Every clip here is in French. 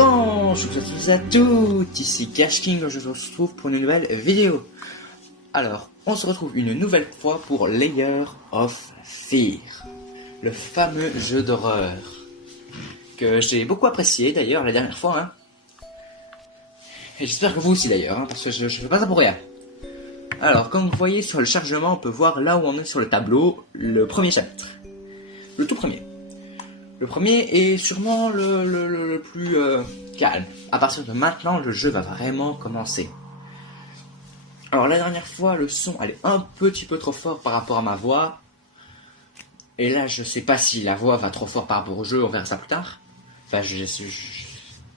Bonjour à tous et à toutes, ici Cash King, je vous retrouve pour une nouvelle vidéo. Alors, on se retrouve une nouvelle fois pour Layer of Fear, le fameux jeu d'horreur, que j'ai beaucoup apprécié d'ailleurs la dernière fois, hein. Et j'espère que vous aussi d'ailleurs, hein, parce que je fais pas ça pour rien. Alors, comme vous voyez sur le chargement, on peut voir là où on est sur le tableau, le premier chapitre. Le tout premier. Le premier est sûrement le plus calme. À partir de maintenant, le jeu va vraiment commencer. Alors la dernière fois, le son allait un petit peu trop fort par rapport à ma voix. Et là, je sais pas si la voix va trop fort par rapport au jeu, on verra ça plus tard. Enfin,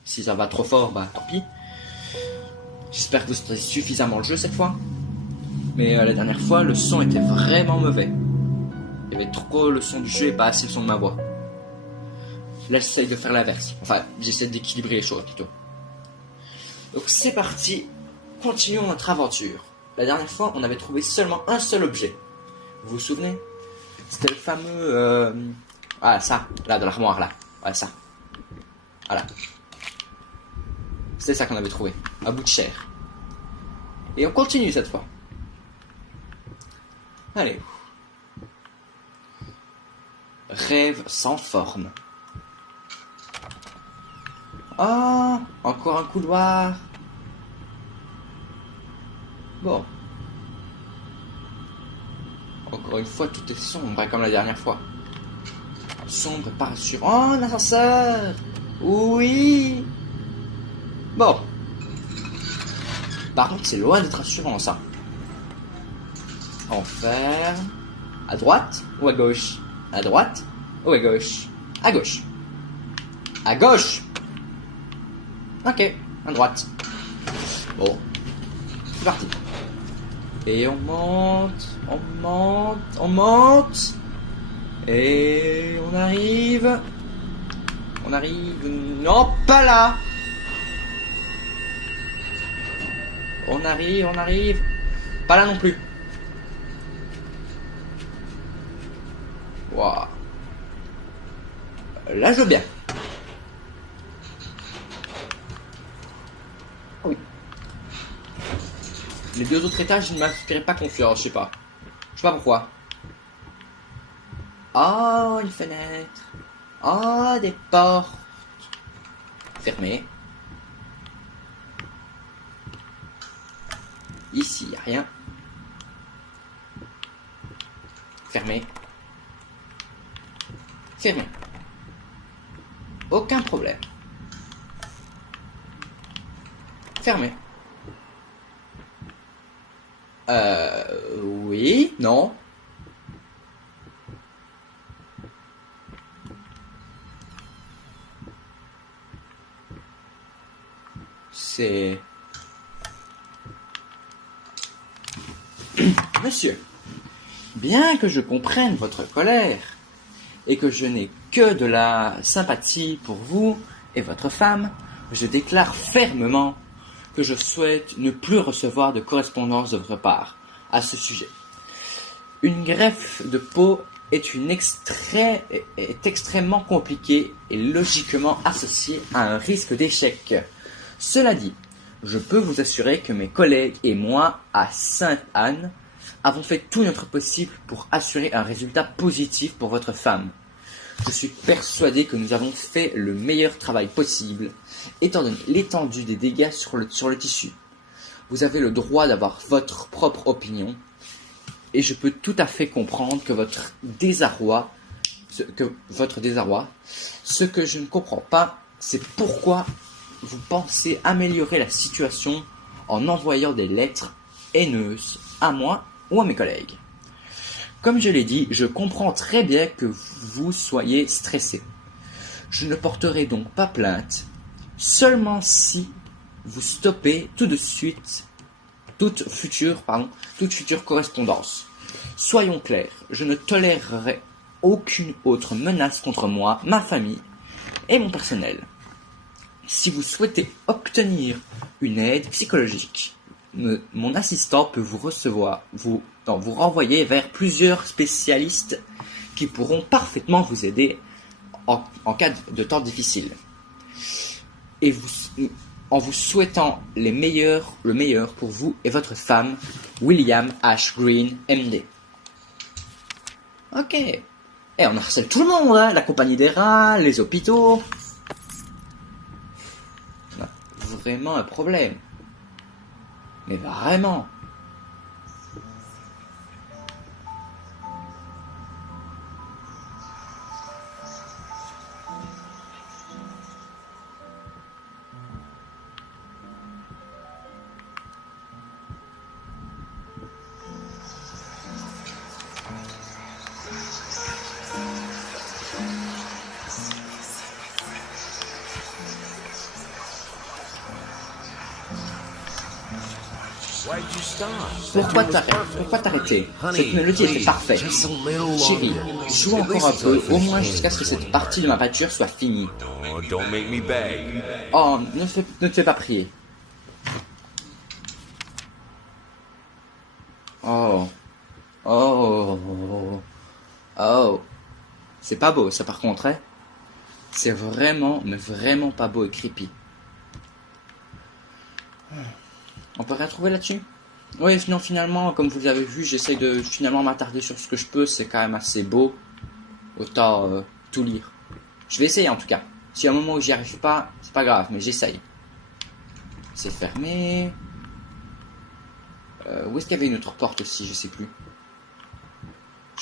si ça va trop fort, bah tant pis. J'espère que vous serez suffisamment le jeu cette fois. Mais la dernière fois, le son était vraiment mauvais. Il y avait trop le son du jeu et pas assez le son de ma voix. Là, j'essaye de faire l'inverse. Enfin, j'essaie d'équilibrer les choses plutôt. Donc c'est parti, continuons notre aventure. La dernière fois, on avait trouvé seulement un seul objet. Vous vous souvenez? C'était le fameux... Ah, ça, là, dans l'armoire, là. Ouais, ça. Voilà. C'était ça qu'on avait trouvé. Un bout de chair. Et on continue cette fois. Allez. Rêve sans forme. Oh, encore un couloir. Bon. Encore une fois, tout est sombre, comme la dernière fois. Sombre et pas rassurant. Oh, un ascenseur. Oui. Bon. Par contre, c'est loin d'être rassurant, ça. Enfer. À droite ou à gauche? À droite ou à gauche? À gauche. À gauche. Ok, à droite. Bon, c'est parti. Et on monte, on monte, on monte. Et on arrive. On arrive. Non, pas là. On arrive, on arrive. Pas là non plus. Waouh. Là, je veux bien. Oui. Les deux autres étages, ils ne m'inspiraient pas confiance, je sais pas. Je sais pas pourquoi. Oh, une fenêtre. Oh, des portes. Fermées. Ici, y a rien. Fermé. Fermé. Aucun problème. Fermé. Oui, non. C'est... Monsieur, bien que je comprenne votre colère, et que je n'ai que de la sympathie pour vous et votre femme, je déclare fermement que je souhaite ne plus recevoir de correspondance de votre part à ce sujet. Une greffe de peau est extrêmement compliquée et logiquement associée à un risque d'échec. Cela dit, je peux vous assurer que mes collègues et moi, à Sainte-Anne, avons fait tout notre possible pour assurer un résultat positif pour votre femme. Je suis persuadé que nous avons fait le meilleur travail possible, étant donné l'étendue des dégâts sur le tissu. Vous avez le droit d'avoir votre propre opinion, et je peux tout à fait comprendre que votre désarroi. Ce que je ne comprends pas, c'est pourquoi vous pensez améliorer la situation en envoyant des lettres haineuses à moi ou à mes collègues. Comme je l'ai dit, je comprends très bien que vous soyez stressé. Je ne porterai donc pas plainte, seulement si vous stoppez tout de suite toute future correspondance. Soyons clairs, je ne tolérerai aucune autre menace contre moi, ma famille et mon personnel. Si vous souhaitez obtenir une aide psychologique, mon assistant peut vous renvoyer vers plusieurs spécialistes qui pourront parfaitement vous aider en cas de temps difficile. et en vous souhaitant le meilleur pour vous et votre femme, William H. Green, MD. Ok. Et on harcèle tout le monde, hein, la compagnie des rats, les hôpitaux. On a vraiment un problème. Mais vraiment. Pourquoi t'arrêter? Cette mélodie était parfaite. Chérie, joue encore un peu, au moins jusqu'à ce que cette partie de ma peinture soit finie. Oh, ne te fais pas prier. Oh. Oh. Oh. C'est pas beau, ça, par contre, hein? C'est vraiment, mais vraiment pas beau et creepy. On peut rien trouver là-dessus? Oui, non, finalement, comme vous avez vu, j'essaie de finalement m'attarder sur ce que je peux. C'est quand même assez beau. Autant tout lire. Je vais essayer en tout cas. Si à un moment où j'y arrive pas, c'est pas grave, mais j'essaye. C'est fermé. Où est-ce qu'il y avait une autre porte aussi? Je sais plus.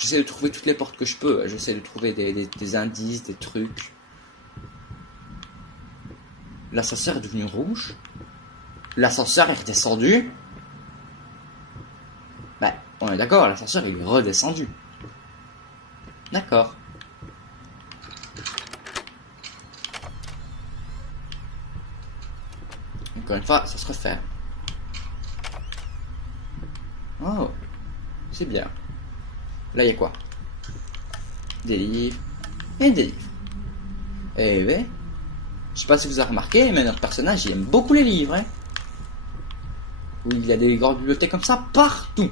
J'essaie de trouver toutes les portes que je peux. J'essaie de trouver des indices, des trucs. L'ascenseur est devenu rouge. L'ascenseur est redescendu. Bah, on est d'accord, l'ascenseur est redescendu. D'accord. Encore une fois, ça se referme. Oh, c'est bien. Là, il y a quoi? Des livres. Et des livres. Eh oui. Je sais pas si vous avez remarqué, mais notre personnage, il aime beaucoup les livres, hein. Où il y a des grandes bibliothèques comme ça partout.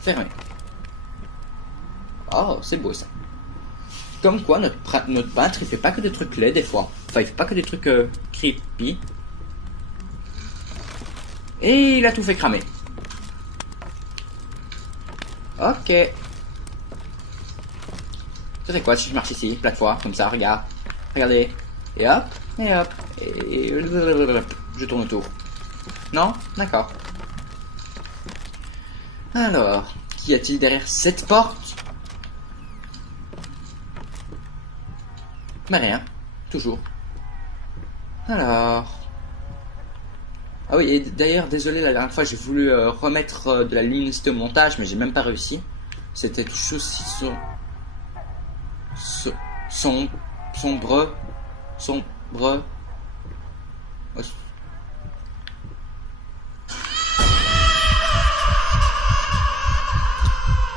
Fermé. Oh, c'est beau ça. Comme quoi, notre peintre, il fait pas que des trucs laids des fois. Enfin, il fait pas que des trucs creepy. Et il a tout fait cramer. Ok. Ça c'est quoi si je marche ici, plateforme, comme ça, regarde. Regardez. Et hop, et hop. Et je tourne autour. Non? D'accord. Alors, qu'y a-t-il derrière cette porte? Mais rien. Toujours. Alors... Ah oui, et d'ailleurs, désolé, la dernière fois, j'ai voulu remettre de la luminosité au montage, mais j'ai même pas réussi. C'était quelque chose si sombre.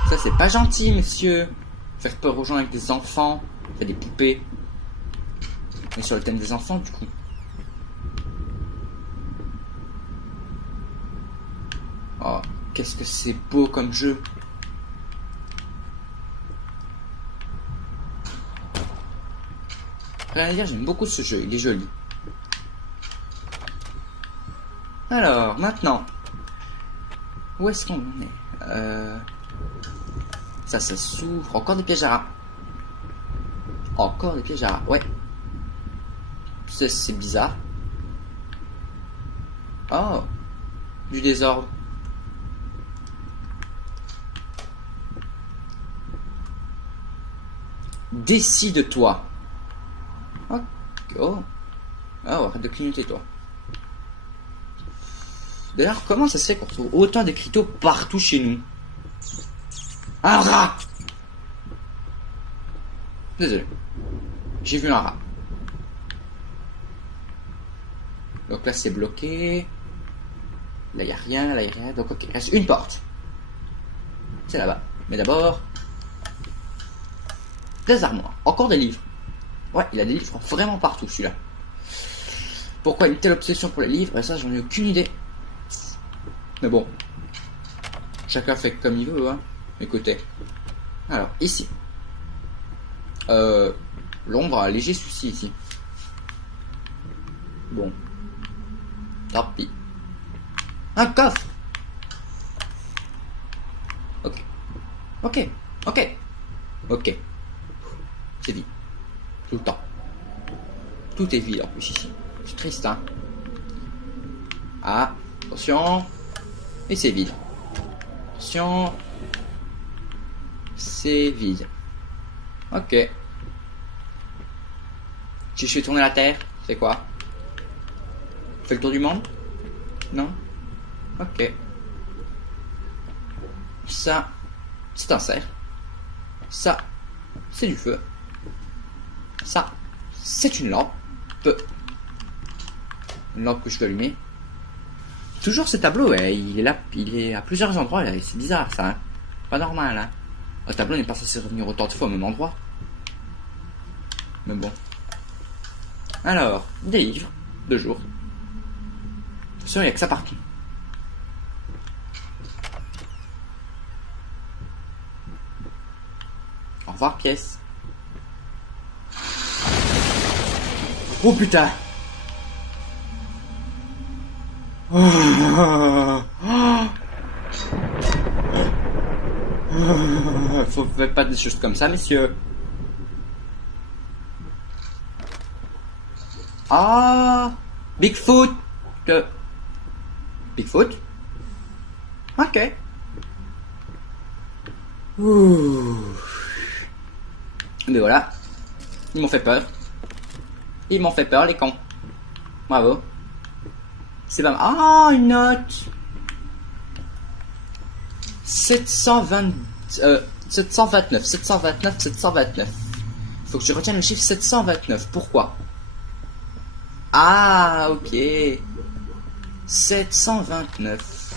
Ça, c'est pas gentil, monsieur. Faire peur aux gens avec des enfants. Faire des poupées. Mais sur le thème des enfants, du coup. Oh, qu'est-ce que c'est beau comme jeu. Rien à dire, j'aime beaucoup ce jeu, il est joli. Alors, maintenant. Où est-ce qu'on est? Ça s'ouvre. Encore des pièges à rats. Encore des pièges à rats, ouais. C'est bizarre. Oh. Du désordre. Décide-toi. Oh. Oh. Oh, arrête de clignoter, toi. D'ailleurs, comment ça se fait qu'on trouve autant d'écriteaux partout chez nous? Un rat! Désolé. J'ai vu un rat. Donc là, c'est bloqué. Là, il n'y a rien, là, il n'y a rien. Donc, ok, il reste une porte. C'est là-bas. Mais d'abord... des armoires. Encore des livres. Ouais, il a des livres vraiment partout, celui-là. Pourquoi une telle obsession pour les livres? Ça, j'en ai aucune idée. Mais bon. Chacun fait comme il veut, hein. Écoutez. Alors, ici. L'ombre a un léger souci, ici. Bon. Tant pis. Un coffre. Ok. Ok. Ok. Ok. C'est vide. Tout le temps. Tout est vide en plus ici. C'est triste, hein. Ah. Attention. Et c'est vide. Attention. C'est vide. Ok. Si je fais tourner la Terre, c'est quoi? On fait le tour du monde? Non? Ok. Ça, c'est un cerf. Ça, c'est du feu. Ça, c'est une lampe. Une lampe que je peux allumer. Toujours ce tableau, il est là, il est à plusieurs endroits, là. C'est bizarre ça, hein. Pas normal, hein. Le tableau n'est pas censé revenir autant de fois au même endroit. Mais bon. Alors, des livres, de jour. Attention, il n'y a que ça partout. Au revoir, pièce. Oh putain! Faut faire pas des choses comme ça, messieurs. Ah, Bigfoot. Bigfoot. Ok. Ouh. Mais voilà. Ils m'ont fait peur. Ils m'ont fait peur, les cons. Bravo. C'est pas mal. Ah, une note. 729. Faut que je retienne le chiffre 729. Pourquoi? Ah, ok. 729.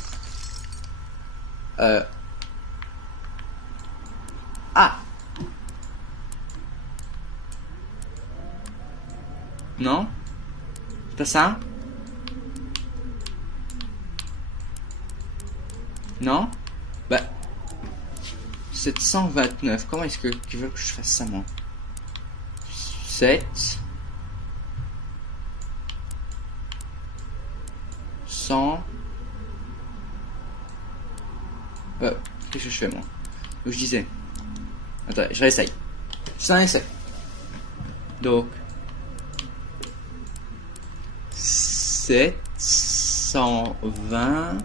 Ah. Non? C'est pas ça? Non? Bah. 729. Comment est-ce que tu veux que je fasse ça, moi? 7. 100. Qu'est-ce que je fais, moi? Donc, je disais. Attends, je réessaye. C'est un essai. Donc. 720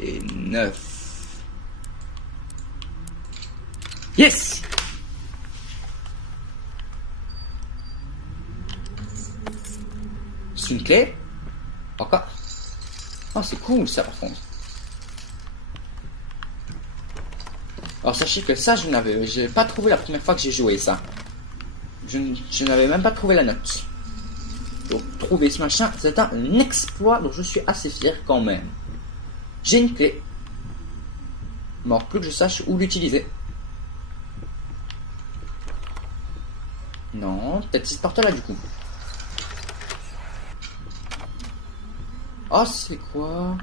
et 9. Yes! C'est une clé? Encore? Oh, c'est cool ça par contre. Alors sachez que ça, j'ai pas trouvé la première fois que j'ai joué ça. Je n'avais même pas trouvé la note. Donc trouver ce machin, c'est un exploit dont je suis assez fier quand même. J'ai une clé. Il manque plus que je sache où l'utiliser. Non, peut-être cette porte-là du coup. Oh, c'est quoi?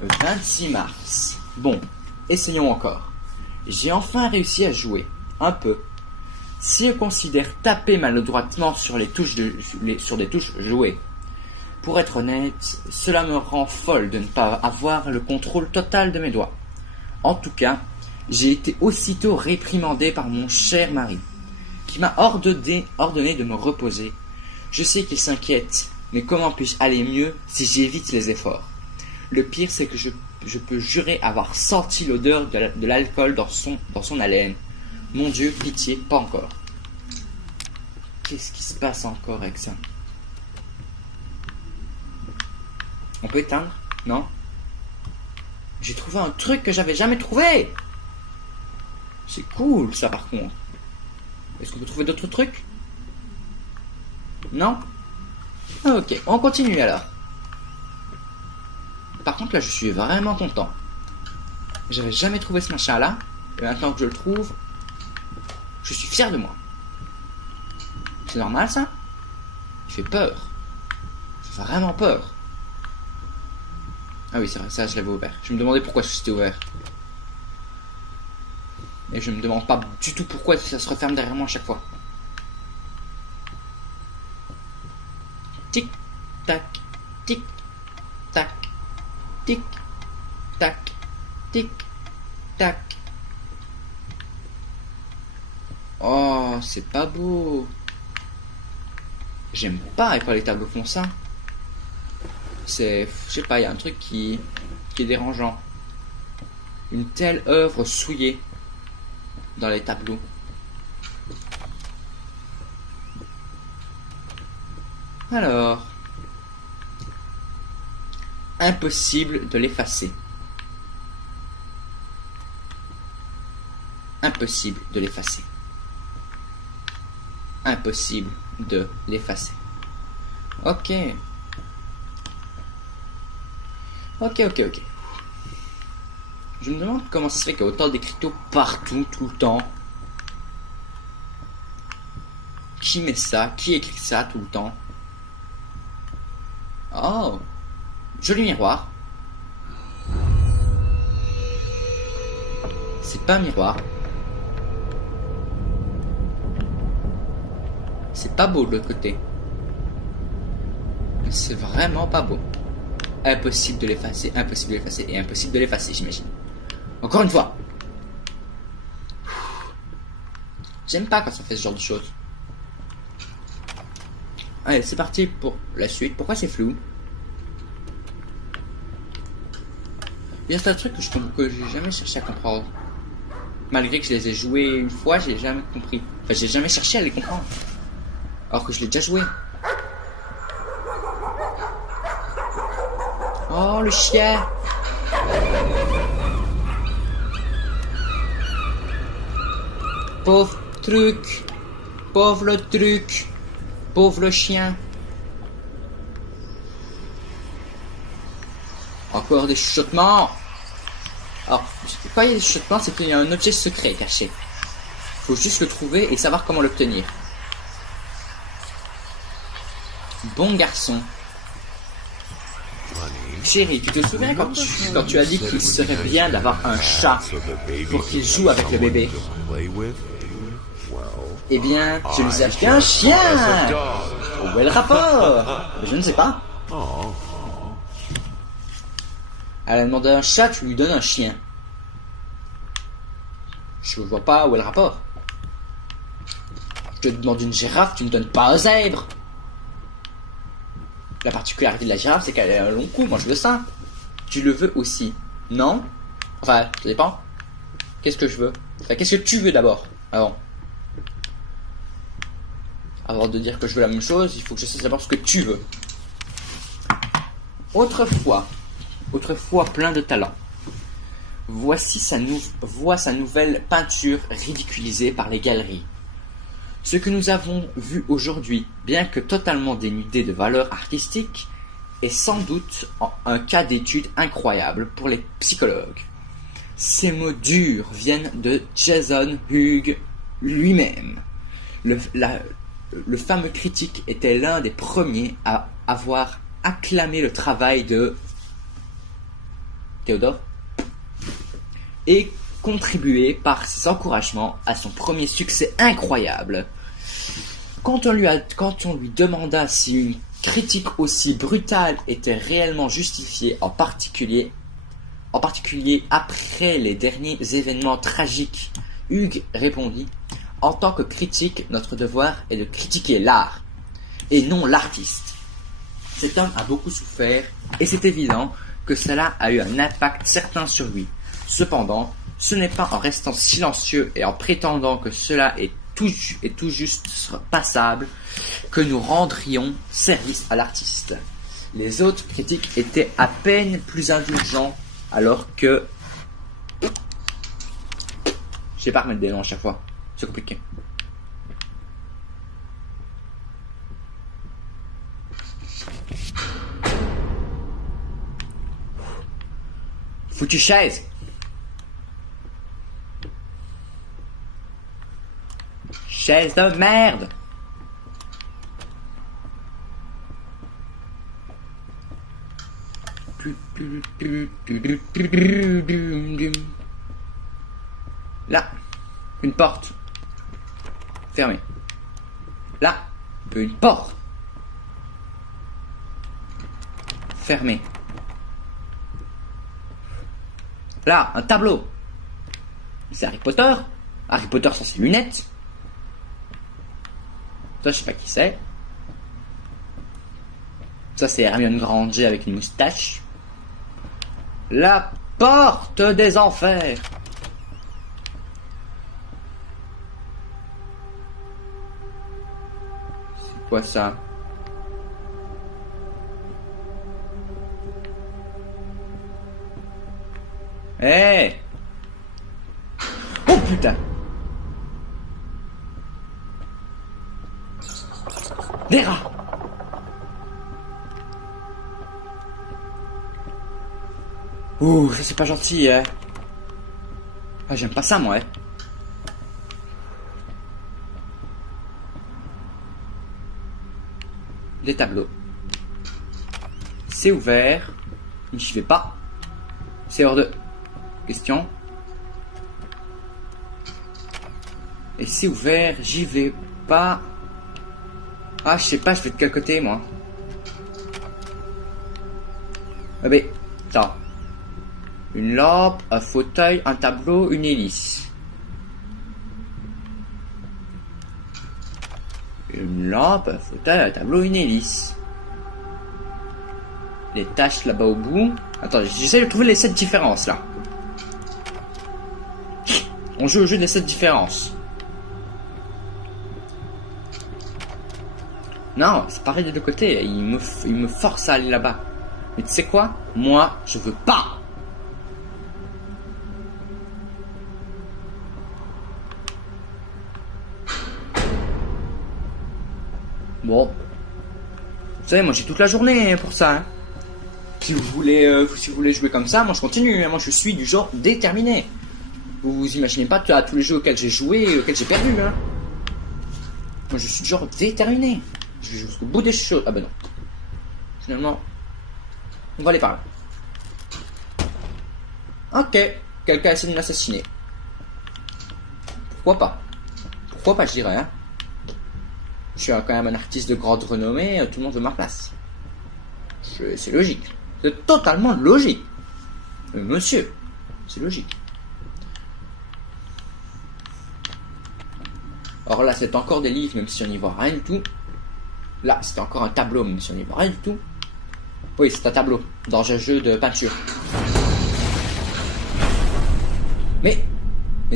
Le 26 mars. Bon, essayons encore. J'ai enfin réussi à jouer. Un peu. Si je considère taper maladroitement sur les touches sur des touches jouées. Pour être honnête, cela me rend folle de ne pas avoir le contrôle total de mes doigts. En tout cas, j'ai été aussitôt réprimandé par mon cher mari, qui m'a ordonné de me reposer. Je sais qu'il s'inquiète, mais comment puis-je aller mieux si j'évite les efforts? Le pire, c'est que je peux jurer avoir senti l'odeur de l'alcool dans son haleine. Mon Dieu, pitié, pas encore. Qu'est-ce qui se passe encore avec ça? On peut éteindre? Non? J'ai trouvé un truc que j'avais jamais trouvé! C'est cool ça par contre. Est-ce qu'on peut trouver d'autres trucs? Non? Ah, ok, on continue alors. Par contre là je suis vraiment content. J'avais jamais trouvé ce machin là. Et maintenant que je le trouve, je suis fier de moi. C'est normal ça? Il fait peur. Ça fait vraiment peur. Ah oui c'est vrai, ça je l'avais ouvert. Je me demandais pourquoi c'était ouvert. Et je me demande pas du tout pourquoi ça se referme derrière moi à chaque fois. Tic, tac, tic, tac, tic, tac, tic, tac. Oh, c'est pas beau. J'aime pas quand les tableaux font ça. C'est, je sais pas, il y a un truc qui est dérangeant. Une telle œuvre souillée dans les tableaux. Alors, impossible de l'effacer. Impossible de l'effacer. Impossible de l'effacer. Ok. Ok. Je me demande comment ça se fait qu'il y a autant d'écriteaux partout, tout le temps. Qui met ça? Qui écrit ça tout le temps? Oh, joli miroir. C'est pas un miroir. C'est pas beau de l'autre côté. C'est vraiment pas beau. Impossible de l'effacer, impossible de l'effacer et impossible de l'effacer, j'imagine. Encore une fois. J'aime pas quand ça fait ce genre de choses. Allez, c'est parti pour la suite. Pourquoi c'est flou? Il y a un truc que j'ai jamais cherché à comprendre. Malgré que je les ai joués une fois, j'ai jamais compris. Enfin, j'ai jamais cherché à les comprendre. Alors que je l'ai déjà joué. Oh, le chien! Pauvre truc! Pauvre le truc! Pauvre le chien! Encore des chuchotements! Alors, quand il y a des chuchotements, c'est qu'il y a un objet secret caché. Faut juste le trouver et savoir comment l'obtenir. Bon garçon. Chérie, tu te souviens quand tu as dit qu'il serait bien d'avoir un chat pour qu'il joue avec le bébé? Eh bien, je lui ai acheté un chien! Où est le rapport? Je ne sais pas. Elle a demandé un chat, tu lui donnes un chien. Je ne vois pas où est le rapport. Je te demande une girafe, tu ne me donnes pas un zèbre. La particularité de la girafe, c'est qu'elle a un long cou, mange le sein. Tu le veux aussi, non? Enfin, ça dépend. Qu'est-ce que je veux? Enfin, qu'est-ce que tu veux d'abord? Avant de dire que je veux la même chose, il faut que je sache d'abord ce que tu veux. Autrefois plein de talent. Voici sa nouvelle peinture ridiculisée par les galeries. Ce que nous avons vu aujourd'hui, bien que totalement dénudé de valeur artistique, est sans doute un cas d'étude incroyable pour les psychologues. Ces mots durs viennent de Jason Hughes lui-même. Le fameux critique était l'un des premiers à avoir acclamé le travail de Théodore et contribué par ses encouragements à son premier succès incroyable. Quand on lui demanda si une critique aussi brutale était réellement justifiée, en particulier après les derniers événements tragiques, Hugues répondit: « En tant que critique, notre devoir est de critiquer l'art, et non l'artiste. » Cet homme a beaucoup souffert, et c'est évident que cela a eu un impact certain sur lui. Cependant, ce n'est pas en restant silencieux et en prétendant que cela est tout juste passable que nous rendrions service à l'artiste. Les autres critiques étaient à peine plus indulgents, alors que... Je sais pas remettre des noms à chaque fois, c'est compliqué. Foutue chaise. Chaise de merde. Là. Une porte. Fermée. Là, une porte. Fermée. Là, un tableau. C'est Harry Potter. Harry Potter sans ses lunettes. Ça, je sais pas qui c'est. Ça, c'est Hermione Granger avec une moustache. La porte des enfers. C'est quoi ça? Eh hey. Oh putain. Des rats. Ouh, ça c'est pas gentil, hein. Ah, j'aime pas ça, moi, hein. Des tableaux. C'est ouvert. J'y vais pas. C'est hors de question. Et c'est ouvert, j'y vais pas. Ah, je sais pas, je vais de quel côté, moi. Ah ben, attends. Une lampe, un fauteuil, un tableau, une hélice. Une lampe, un fauteuil, un tableau, une hélice. Les tâches là-bas au bout. Attends, j'essaie de trouver les 7 différences, là. On joue au jeu des 7 différences. Non, c'est pareil des deux côtés. Il me force à aller là-bas. Mais tu sais quoi? Moi, je veux pas. Bon. Vous savez, moi j'ai toute la journée pour ça. Hein. Si vous voulez jouer comme ça, moi je continue. Hein. Moi je suis du genre déterminé. Vous imaginez pas à tous les jeux auxquels j'ai joué, auxquels j'ai perdu. Hein. Moi je suis du genre déterminé. Je vais jusqu'au bout des choses. Ah ben non. Finalement, on va aller par là. Ok. Quelqu'un essaie de m'assassiner. Pourquoi pas? Pourquoi pas, je dirais. Hein. Je suis quand même un artiste de grande renommée, tout le monde veut ma place. C'est logique. C'est totalement logique. Monsieur, c'est logique. Or là, c'est encore des livres, même si on n'y voit rien du tout. Là, c'est encore un tableau, même si on n'y voit rien du tout. Oui, c'est un tableau, dans un jeu de peinture. Mais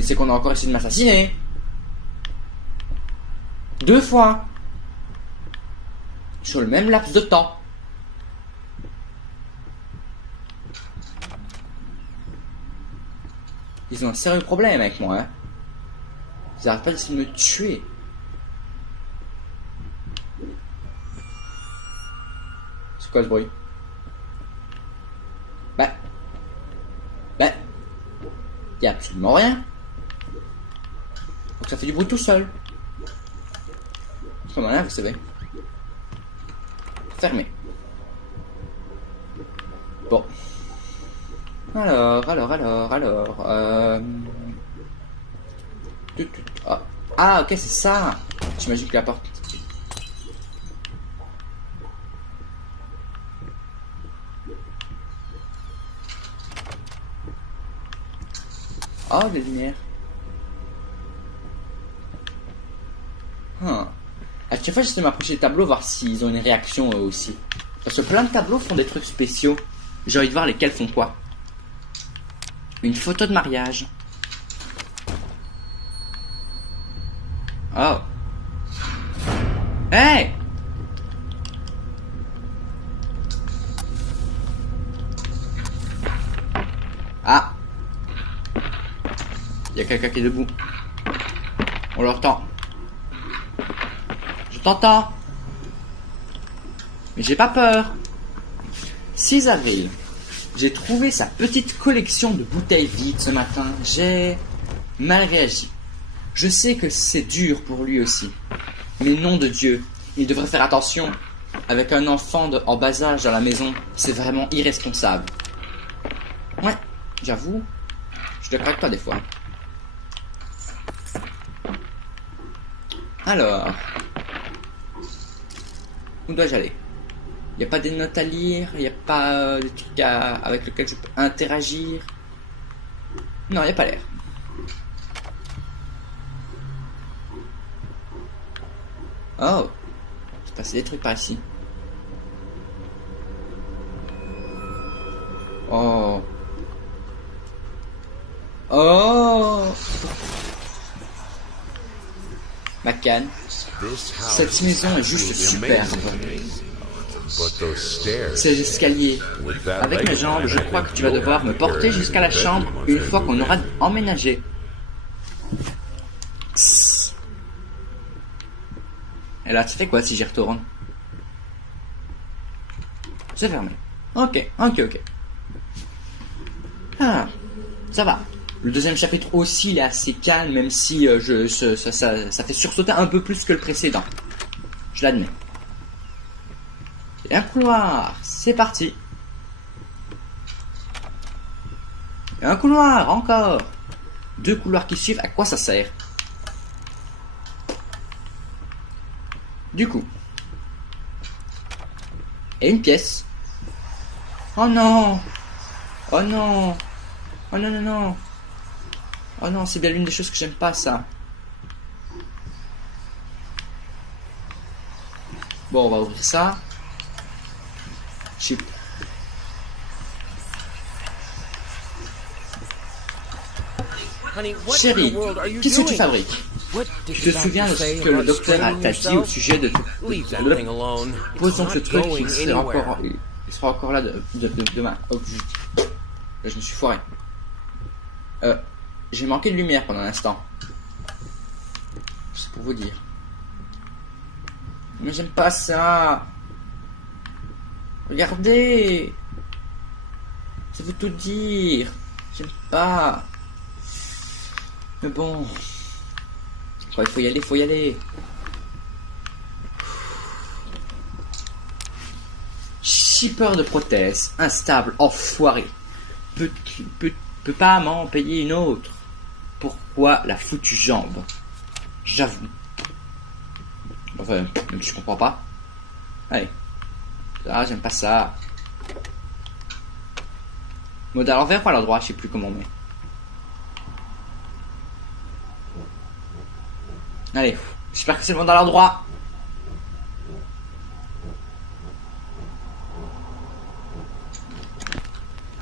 c'est qu'on a encore essayé de m'assassiner. 2 fois. Sur le même laps de temps. Ils ont un sérieux problème avec moi, hein. Ils arrêtent pas d'essayer de me tuer. C'est quoi ce bruit? Y a absolument rien. Donc ça fait du bruit tout seul. Comme un vous savez. Fermé. Bon. Alors. Ah, ok, c'est ça. J'imagine que la porte. Oh, des lumières. À chaque fois, j'essaie de m'approcher des tableaux, voir s'ils ont une réaction eux aussi. Parce que plein de tableaux font des trucs spéciaux. J'ai envie de voir lesquels font quoi. Une photo de mariage. Oh. Hey! Ah. Il y a quelqu'un qui est debout. On l'entend. Je t'entends. Mais j'ai pas peur. 6 avril. J'ai trouvé sa petite collection de bouteilles vides ce matin. J'ai mal réagi. Je sais que c'est dur pour lui aussi. Mais nom de Dieu, il devrait faire attention. Avec un enfant en bas âge dans la maison, c'est vraiment irresponsable. Ouais, j'avoue, je le craque pas des fois. Alors, où dois-je aller? Il n'y a pas des notes à lire, il n'y a pas des trucs avec lesquels je peux interagir. Non, il n'y a pas l'air. Oh, il se passe des trucs par ici. Oh. Oh. Ma canne. Cette maison est juste superbe. Ces escaliers. Avec mes jambes, je crois que tu vas devoir me porter jusqu'à la chambre une fois qu'on aura emménagé. Psst. Et là, tu fais quoi si j'y retourne? C'est fermé. Ok. Ah, ça va. Le deuxième chapitre aussi, il est assez calme, même si ça fait sursauter un peu plus que le précédent. Je l'admets. Et un couloir, c'est parti. Et un couloir, encore. 2 couloirs qui suivent, à quoi ça sert? Du coup. Et une pièce. Oh non. Oh non. Oh non, non, non. Oh non, c'est bien l'une des choses que j'aime pas, ça. Bon, on va ouvrir ça. Chip. Chérie, qu'est-ce que tu fabriques? Tu te souviens de ce que le docteur t'a dit au sujet de... Pose donc ce truc, il sera encore là demain. Oh, je me suis foiré. J'ai manqué de lumière pendant un instant. C'est pour vous dire. Mais j'aime pas ça. Regardez. Ça veut tout dire. J'aime pas. Mais bon. Quand il faut y aller, Shipper de prothèse, instable, enfoiré. Peut pas m'en payer une autre. Pourquoi la foutue jambe? J'avoue. Enfin, même si je comprends pas. Allez. Ah, j'aime pas ça. Mode à l'envers ou à l'endroit, je sais plus comment on met. Allez, j'espère que c'est le mode à l'endroit.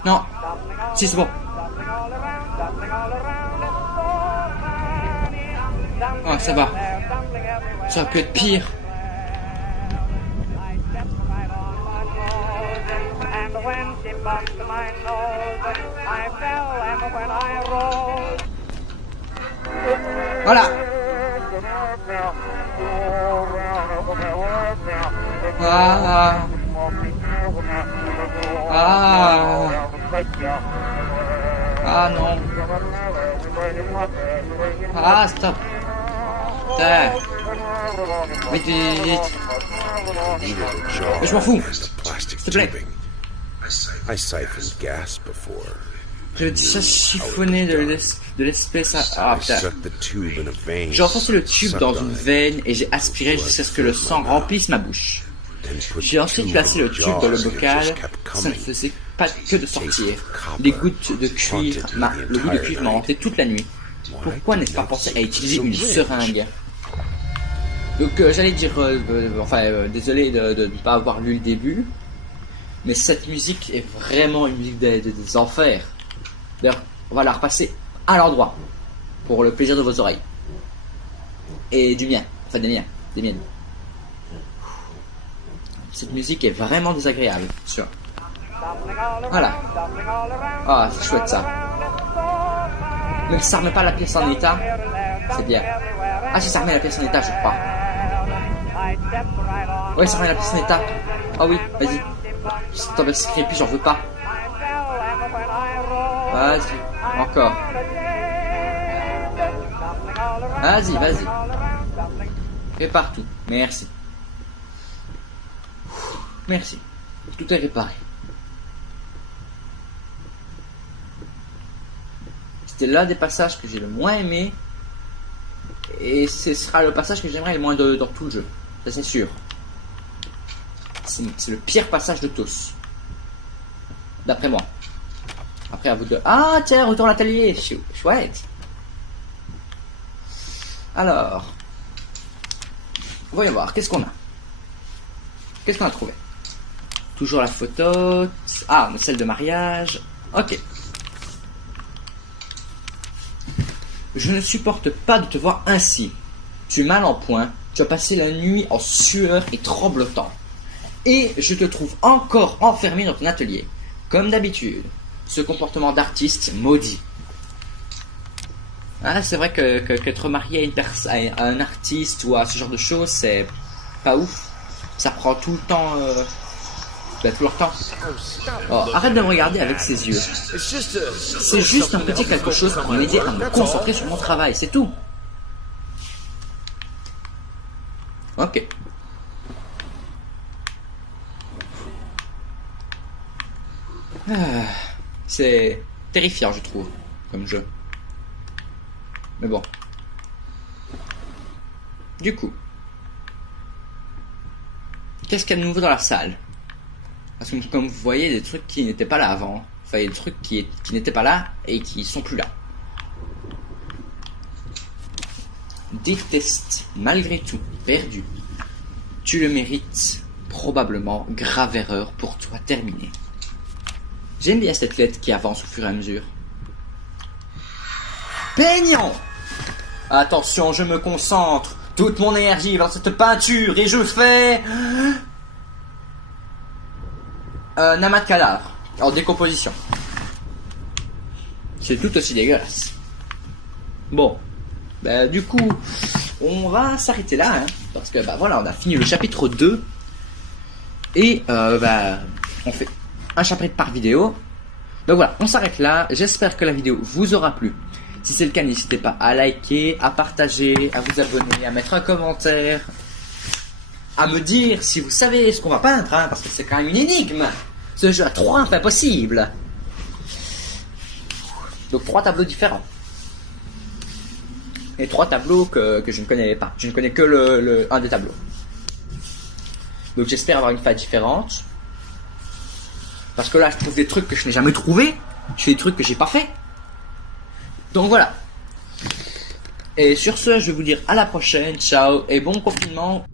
Non. Si, c'est bon. Oh, ça va. Ça aurait pu être pire. Voilà. Ah. Ah. Ah non. Ah, stop. There. Vite, vite, vite. Mais je m'en fous. S'il te plaît. J'avais déjà chiffonné de l'espèce à... Ah putain. J'ai enfoncé le tube dans une veine et j'ai aspiré jusqu'à ce que le sang remplisse ma bouche. J'ai ensuite placé le tube dans le bocal. Ça ne faisait pas que de sortir. Les gouttes de cuivre, le goût de cuivre m'a hanté toute la nuit. Pourquoi n'ai-je pas pensé à utiliser une seringue? Donc j'allais dire, désolé de ne pas avoir lu le début, mais cette musique est vraiment une musique des enfers. D'ailleurs, on va la repasser à l'endroit, pour le plaisir de vos oreilles. Et du mien, enfin des miennes. Cette musique est vraiment désagréable, sûr. Voilà. Ah, c'est chouette ça. Même si ça remet pas la pièce en état, c'est bien. Ah, si ça remet la pièce en état, je crois. Ouais, ça remet la pièce en état. Ah oui, vas-y. Si t'en veux script, j'en veux pas. Vas-y, encore. Vas-y. Et partout. Merci. Merci. Tout est réparé. C'était l'un des passages que j'ai le moins aimé. Et ce sera le passage que j'aimerais le moins dans tout le jeu. Ça c'est sûr. C'est le pire passage de tous. D'après moi. Après à vous deux. Ah tiens, retour à l'atelier. Chouette. Alors. Voyons voir, qu'est-ce qu'on a? Qu'est-ce qu'on a trouvé? Toujours la photo. Ah, celle de mariage. Ok. Je ne supporte pas de te voir ainsi. Tu es mal en point. Tu as passé la nuit en sueur et tremblotant. Et je te trouve encore enfermé dans ton atelier. Comme d'habitude. Ce comportement d'artiste maudit. Ah, c'est vrai que te remarier à un artiste ou à ce genre de choses, c'est pas ouf. Ça prend tout le temps. Tout leur temps. Oh, arrête de me regarder avec ses yeux. C'est juste un petit quelque chose pour m'aider à me concentrer sur mon travail, c'est tout. Ok. C'est terrifiant, je trouve, comme jeu. Mais bon. Du coup. Qu'est-ce qu'il y a de nouveau dans la salle? Parce que comme vous voyez, il y a des trucs qui n'étaient pas là avant. Enfin, il y a des trucs qui n'étaient pas là et qui sont plus là. Déteste, malgré tout, perdu. Tu le mérites, probablement, grave erreur pour toi terminé. J'aime bien cette lettre qui avance au fur et à mesure. Peignant! Attention, je me concentre. Toute mon énergie va dans cette peinture et je fais... un amas de cadavres en décomposition. C'est tout aussi dégueulasse. Bon, bah, du coup, on va s'arrêter là, hein, parce que bah voilà, on a fini le chapitre 2 et bah on fait un chapitre par vidéo. Donc voilà, on s'arrête là. J'espère que la vidéo vous aura plu. Si c'est le cas, n'hésitez pas à liker, à partager, à vous abonner, à mettre un commentaire, à me dire si vous savez ce qu'on va peindre, hein, parce que c'est quand même une énigme. Ce jeu a 3 impossibles. Donc 3 tableaux différents. Et 3 tableaux que je ne connais pas. Je ne connais que un des tableaux. Donc j'espère avoir une faille différente. Parce que là, je trouve des trucs que je n'ai jamais trouvés. Je fais des trucs que j'ai pas fait. Donc voilà. Et sur ce, je vais vous dire à la prochaine. Ciao et bon confinement.